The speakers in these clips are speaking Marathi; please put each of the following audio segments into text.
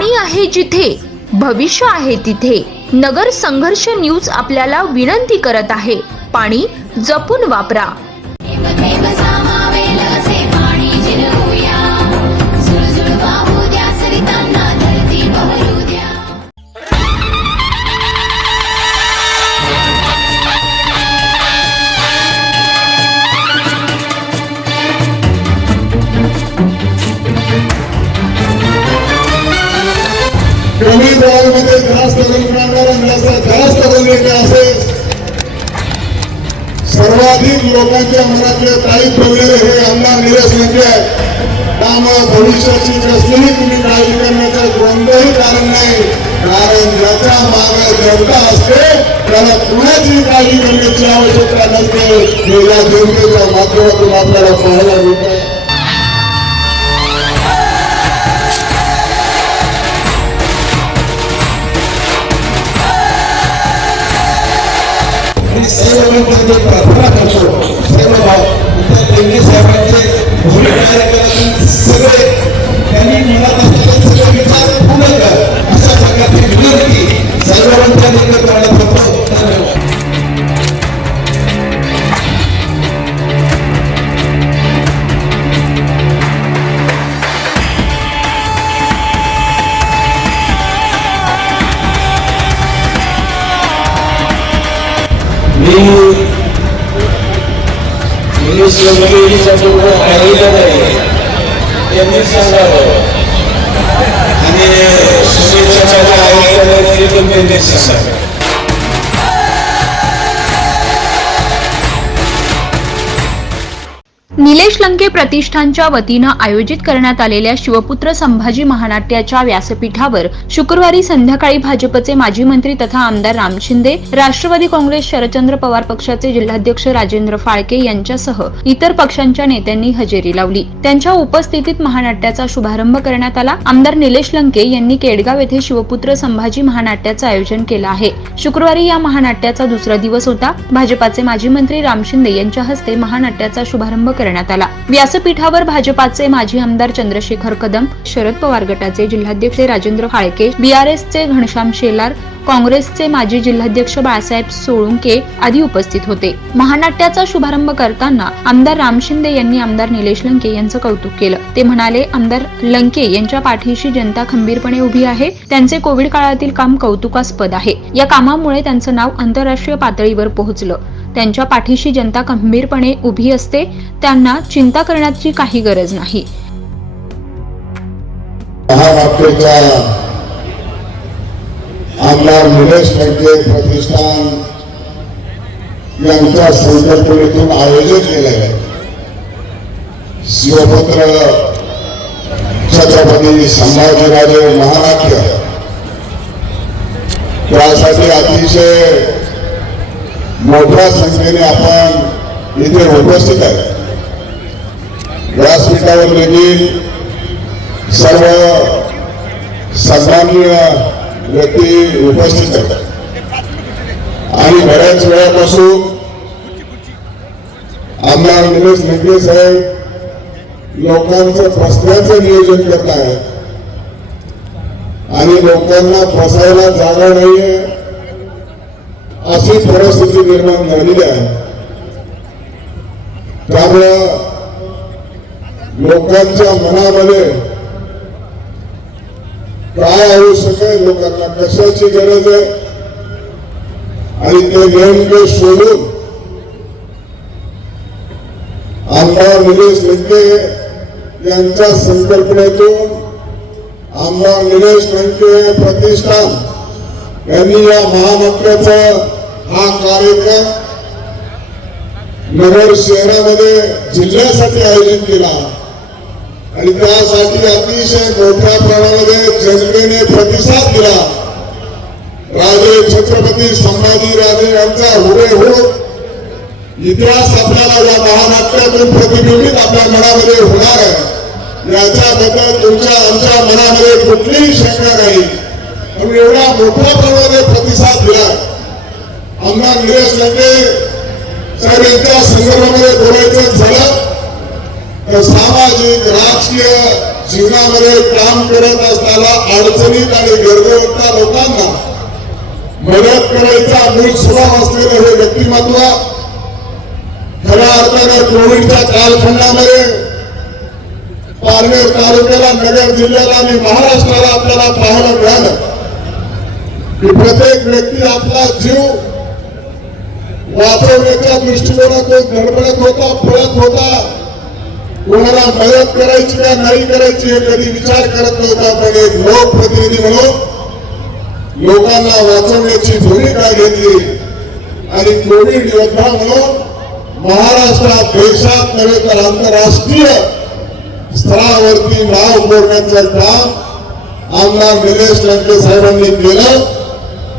पाणी आहे जिथे भविष्य आहे तिथे नगर संघर्ष न्यूज आपल्याला विनंती करत आहे. पाणी जपून वापरा. आपले मनातले ताईत ठेवलेले हे आमदार निलेश लंके आहेत. त्यामुळे भविष्याची कसलीही तुम्ही काळजी करण्याचं कोणतंही कारण नाही. कारण ज्याच्या मागे जनता असते त्याला कुणाची काळजी करण्याची आवश्यकता नसते. हे या जनतेच्या माध्यमातून आपल्याला पाहायला मिळत आहे सर्व देवणे साहेबांचे भूमिका कार्यक्रमातून सगळे त्यांनी मनात असलेले सगळे विचार पूर्ण कर अशा प्रकारची विनंती सर्वांच्या करण्यात होतो धन्यवाद मी इंग्लिश लँग्वेजचा जो पाहिलेला त्यांनी सांगावं आणि शुभेच्छा ऐकायला ते त्यांनी सांगावं निलेश लंके प्रतिष्ठानच्या वतीनं आयोजित करण्यात आलेल्या शिवपुत्र संभाजी महानाट्याच्या व्यासपीठावर शुक्रवारी संध्याकाळी भाजपचे माजी मंत्री तथा आमदार राम शिंदे राष्ट्रवादी काँग्रेस शरदचंद्र पवार पक्षाचे जिल्हाध्यक्ष राजेंद्र फाळके यांच्यासह इतर पक्षांच्या नेत्यांनी हजेरी लावली. त्यांच्या उपस्थितीत महानाट्याचा शुभारंभ करण्यात आला. आमदार निलेश लंके यांनी केडगाव येथे शिवपुत्र संभाजी महानाट्याचं आयोजन केलं आहे. शुक्रवारी या महानाट्याचा दुसरा दिवस होता. भाजपाचे माजी मंत्री राम शिंदे यांच्या हस्ते महानाट्याचा शुभारंभ करण्यात आला. व्यासपीठावर भाजपाचे माजी आमदार चंद्रशेखर कदम शरद पवार गटाचे जिल्हाध्यक्ष राजेंद्र फाळके बीआरएसचे घनश्याम शेलार काँग्रेसचे माजी जिल्हाध्यक्ष बाळासाहेब सोळुंके आदी उपस्थित होते. महानाट्याचा शुभारंभ करताना आमदार राम शिंदे यांनी आमदार निलेश लंके यांचं कौतुक केलं. ते म्हणाले आमदार लंके यांच्या पाठीशी जनता खंबीरपणे उभी आहे. त्यांचे कोविड काळातील काम कौतुकास्पद आहे. या कामामुळे त्यांचं नाव आंतरराष्ट्रीय पातळीवर पोहोचलं. त्यांच्या पाठीशी जनता खंबीरपणे उभी असते त्यांना चिंता करण्याची काही गरज नाही. आमदार निलेश लंके प्रतिष्ठान यांच्या संकल्पनेतून आयोजित केलं आहे शिवपुत्र छत्रपती संभाजीराजे महाराष्ट्र त्यासाठी अतिशय मोठ्या संख्येने आपण इथे उपस्थित आहे. व्यासपीठावर देखील सर्व सन्माननीय व्यक्ती उपस्थित आहेत. आणि बऱ्याच वेळापासून आमदार निलेश लंके साहेब लोकांचं बसण्याचं नियोजन करत आहेत. आणि लोकांना बसायला जागा नाहीये. अशी परिस्थिती निर्माण झालेली आहे. त्यामुळं लोकांच्या मनामध्ये काय आवश्यक आहे लोकांना कशाची गरज आहे? आणि ते नेमके शोधून आमदार निलेश लंके यांच्या संकल्पनेतून आमदार निलेश लंके प्रतिष्ठान यांनी या महामंत्र्याचं हा कार्यक्रम नगर शहरामध्ये जिल्ह्यासाठी आयोजित केला. आणि त्यासाठी अतिशय मोठ्या प्रमाणामध्ये जनतेने प्रतिसाद दिला. राजे छत्रपती संभाजी राजे यांचा हुबेहूब इतिहास आपल्याला या महानाट्यातून प्रतिबिंबित आपल्या मनामध्ये होणार आहे. याच्याबद्दल तुमच्या आमच्या मनामध्ये कुठलीही शंका नाही. म्हणून एवढा मोठ्या प्रमाणामध्ये प्रतिसाद दिला आमदार निलेश लंडे साहेब यांच्या संदर्भामध्ये बोलायचं झालं. तर सामाजिक राजकीय जीवनामध्ये काम करत असताना अडचणीत आणि गरजेवंता लोकांना मदत करायचा मूळ स्वभाव असलेलं हे व्यक्तिमत्व खऱ्या अर्थाने कोविडच्या कालखंडामध्ये पारनेर तालुक्याला नगर जिल्ह्याला आणि महाराष्ट्राला आपल्याला पाहायला मिळालं. की प्रत्येक व्यक्ती आपला जीव वाचवण्याच्या दृष्टिकोनातून गडबडत होता पळत होता. कोणाला मदत करायची का नाही करायची हे कधी विचार करत नव्हता पण एक लोकप्रतिनिधी म्हणून लोकांना वाचवण्याची भूमिका घेतली. आणि कोविड योद्धा म्हणून महाराष्ट्रात देशात नव्हे तर आंतरराष्ट्रीय स्तरावरती नाव कोरण्याचं काम आमदार निलेश लंके साहेबांनी केलं.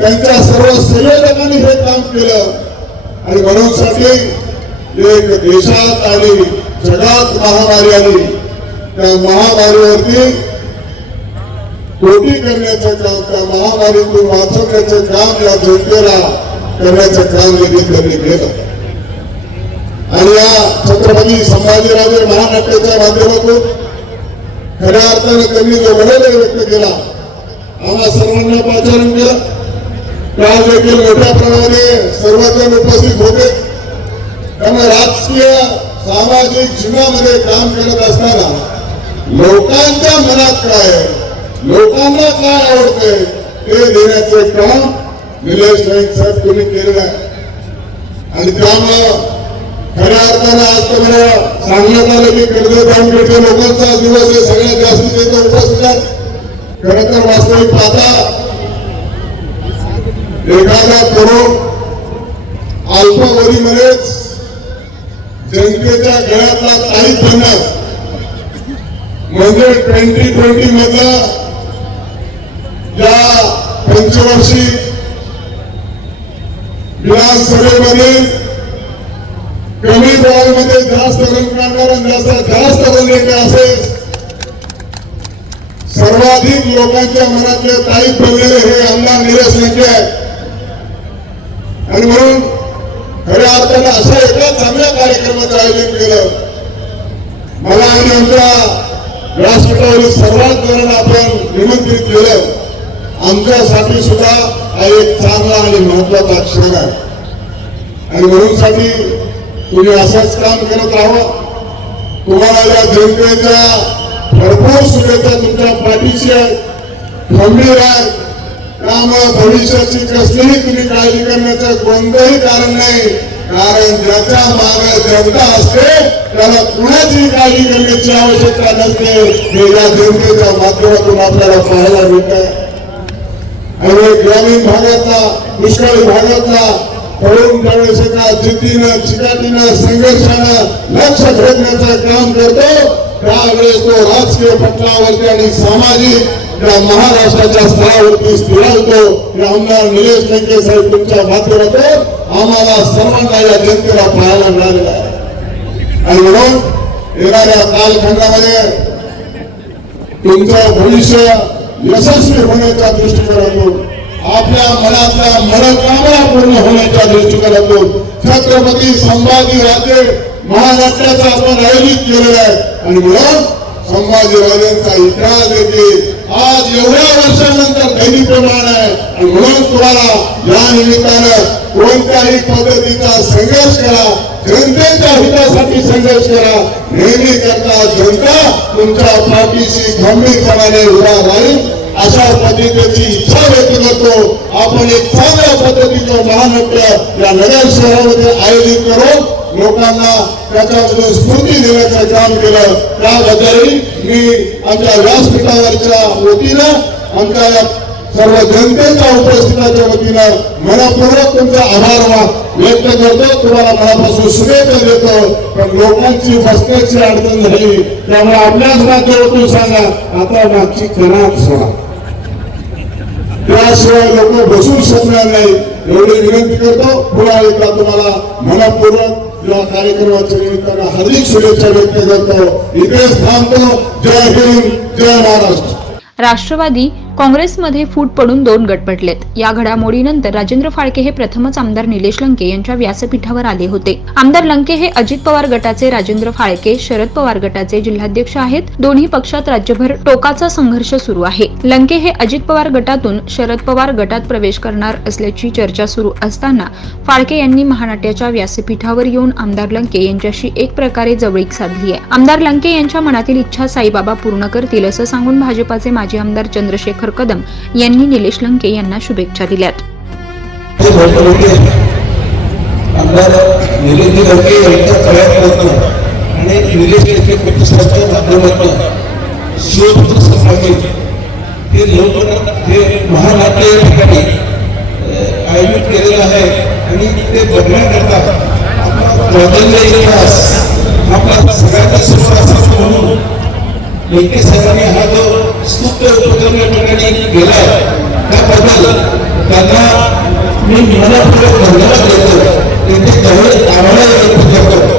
त्यांच्या सर्व संयोजकांनी हे काम केलं. आणि म्हणून साठी एक देशात आणि जगात महामारी आली त्या महामारीवरती कोटी करण्याचं काम त्या महामारीतून वाचवण्याचं काम या जनतेला करण्याचं काम देखील त्यांनी केलं. आणि या छत्रपती संभाजीराजे महानाट्याच्या माध्यमातून खऱ्या अर्थाने त्यांनी जो मनोदय व्यक्त केला आम्हा सर्वांना पाचारण केलं. काल देखील मोठ्या प्रमाणामध्ये सर्वजण उपस्थित होते. त्यामुळे राजकीय सामाजिक जीवनामध्ये काम करत असताना लोकांच्या मनात काय लोकांना काय आवडते ते देण्याचे काम निलेश नाईक साहेब तुम्ही केलेलं आहे. आणि त्यामुळं खऱ्या अर्थानं आज तुम्हाला सांगण्यात आलं की कर्जत जामखेडच्या लोकांचा दिवस हे सगळ्यात जास्तीत उपस्थित आहेत. खरं तर वास्तविक पाहता एखादा तरुण अल्पवधीमध्येच जनतेच्या गळ्यातला काही पन्नास म्हणजे ट्वेंटी ट्वेंटी मधला या पंचवर्षी विधानसभेमध्ये कमी बॉलमध्ये जास्त रन काढणार आणि जास्त जास्त रन येणे असेल सर्वाधिक लोकांच्या मनातले ताईत बनलेले हे आमदार निलेश लंके आहेत. आणि म्हणून खऱ्या अर्थानं अशा एका चांगल्या कार्यक्रमाचं आयोजन केलं. मला आणि आमच्या व्यासपीठावरील सर्वात जणांना आपण निमंत्रित केलं. आमच्यासाठी सुद्धा हा एक चांगला आणि महत्त्वाचा क्षण आहे. आणि म्हणून साठी तुम्ही असंच काम करत राहावं. तुम्हाला या जनतेच्या भरपूर शुभेच्छा तुमच्या पाठीशी आहे. खंबीर आहे. त्यामुळे भविष्याची कसलीही तुम्ही काळजी करण्याचं कोणतंही कारण नाही. कारण ज्याच्या मागे जनता असते त्याला कुणाची काळजी करण्याची आवश्यकता नसते. हे या जनतेच्या माध्यमातून आपल्याला पाहायला मिळत. आणि ग्रामीण भागातला दुष्काळी भागातला पळून त्यावेळेस एका जिद्दीनं चिकाटीनं संघर्षानं लक्ष ठेवण्याचं काम करतो. त्यावेळेस तो राजकीय पटलावरती आणि सामाजिक या महाराष्ट्राच्या स्थळावरती स्थिरावतो. हे आमदार निलेश लंके साहेब तुमच्या माध्यमातून आम्हाला सर्वांना या जनतेला पाहायला मिळालेला आहे. आणि म्हणून येणाऱ्या कालखंडामध्ये तुमचं भविष्य यशस्वी होण्याच्या दृष्टिकोनातून आपल्या मनातल्या मनोकामना पूर्ण होण्याच्या दृष्टिकोनातून छत्रपती संभाजीराजे महाराष्ट्राचं आपण आयोजित केलेलं आहे. आणि म्हणून संभाजीराजेंचा इतिहास देखील आज एवढ्या वर्षानंतर दैनिप्रमाण आहे आणि म्हणून तुम्हाला या निमित्तानं कोणत्याही पद्धतीचा संघर्ष करा जनतेच्या हितासाठी संघर्ष करा. नेहमी करता जनता तुमच्या पाठीशी गंभीरपणाने उभा राहील. अशा पद्धतीची इच्छा व्यक्त करतो. आपण एक चांगल्या पद्धतीचं महानाट्य या नगर शहरामध्ये आयोजित करू. लोकांना त्याच्यामधून स्फूर्ती देण्याचं काम केलं. त्याबद्दलही मी आमच्या व्यासपीठावरच्या वतीनं आमच्या या सर्व जनतेच्या उपस्थिताच्या वतीनं मनपूर्वक तुमचा आभार व्यक्त करतो. तुम्हाला मनापासून शुभेच्छा देतो. पण लोकांची बसण्याची अडचण झाली. त्यामुळे आपल्याच माध्यमातून सांगा. आता मागची कणात सोडा. त्याशिवाय लोक बसू शकणार नाही एवढी विनंती करतो. पुन्हा एकदा तुम्हाला मनपूर्वक या कार्यक्रमाच्या निमित्तानं हार्दिक शुभेच्छा व्यक्त करतो इथेच थांबतो जय हिंद जय महाराष्ट्र राष्ट्रवादी काँग्रेसमध्ये फूट पडून दोन गट पडलेत. या घडामोडीनंतर राजेंद्र फाळके हे प्रथमच आमदार निलेश लंके यांच्या व्यासपीठावर आले होते. आमदार लंके हे अजित पवार गटाचे राजेंद्र फाळके शरद पवार गटाचे जिल्हाध्यक्ष आहेत. दोन्ही पक्षात राज्यभर टोकाचा संघर्ष सुरू आहे. लंके हे अजित पवार गटातून शरद पवार गटात प्रवेश करणार असल्याची चर्चा सुरू असताना फाळके यांनी महानाट्याच्या व्यासपीठावर येऊन आमदार लंके यांच्याशी एक प्रकारे जवळीक साधली आहे. आमदार लंके यांच्या मनातील इच्छा साईबाबा पूर्ण करतील असं सांगून भाजपाचे माजी आमदार चंद्रशेखर कदम यांनी निलेश लंके यांना शुभेच्छा दिल्यात आयोजित केलेलं आहे आणि ते बघण्याकरता आपला इतिहास आपला म्हणून साहेबांनी हा जो स्तुत्य उपक्रम या ठिकाणी केला त्याबद्दल त्यांना मी मनापूर्वक धन्यवाद देतो. त्यांचे जवळ आम्हाला व्यक्त करतो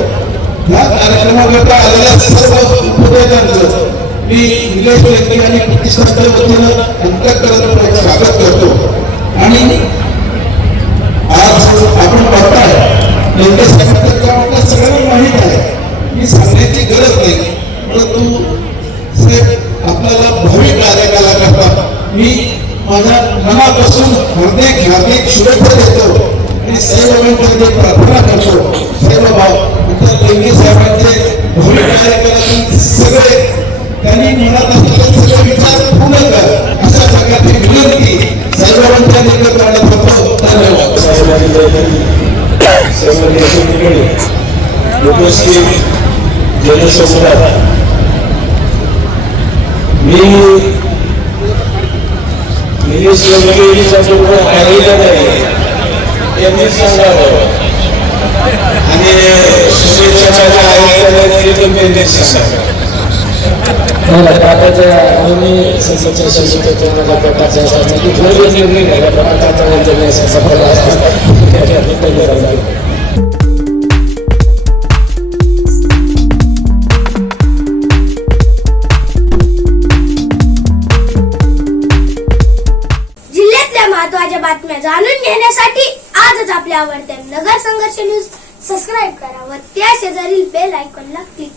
या कार्यक्रमाकरता आलेल्या सर्व उपदेशांचं मी निलेश लंके आणि प्रतिष्ठानच्या वतीनं स्वागत करतो. शुभेच्छा देतो आणि साईबाबांकडे प्रार्थना करतो साईबाबा इतर लिंगे साहेबांचे भावी कार्यकालातील सगळे त्यांनी मनात असलेले सगळे विचार पूर्ण कर अशा प्रकारची विनंती साईबाबांच्या निकट करण्यात होतो धन्यवाद सर्व नेतृत्वाकडे उपस्थित जनसमुदाय मी निलेश नाही त्यांनी सांगावं. आणि शुभेच्छाच्या आयोजनाने ते पण मला काकाच्या दोन्ही संसदच्या सदस्याच्या माझ्या गटाच्या असतात की थोडे निर्णय घ्यायला पण आता त्यांच्या सफल असतात I or click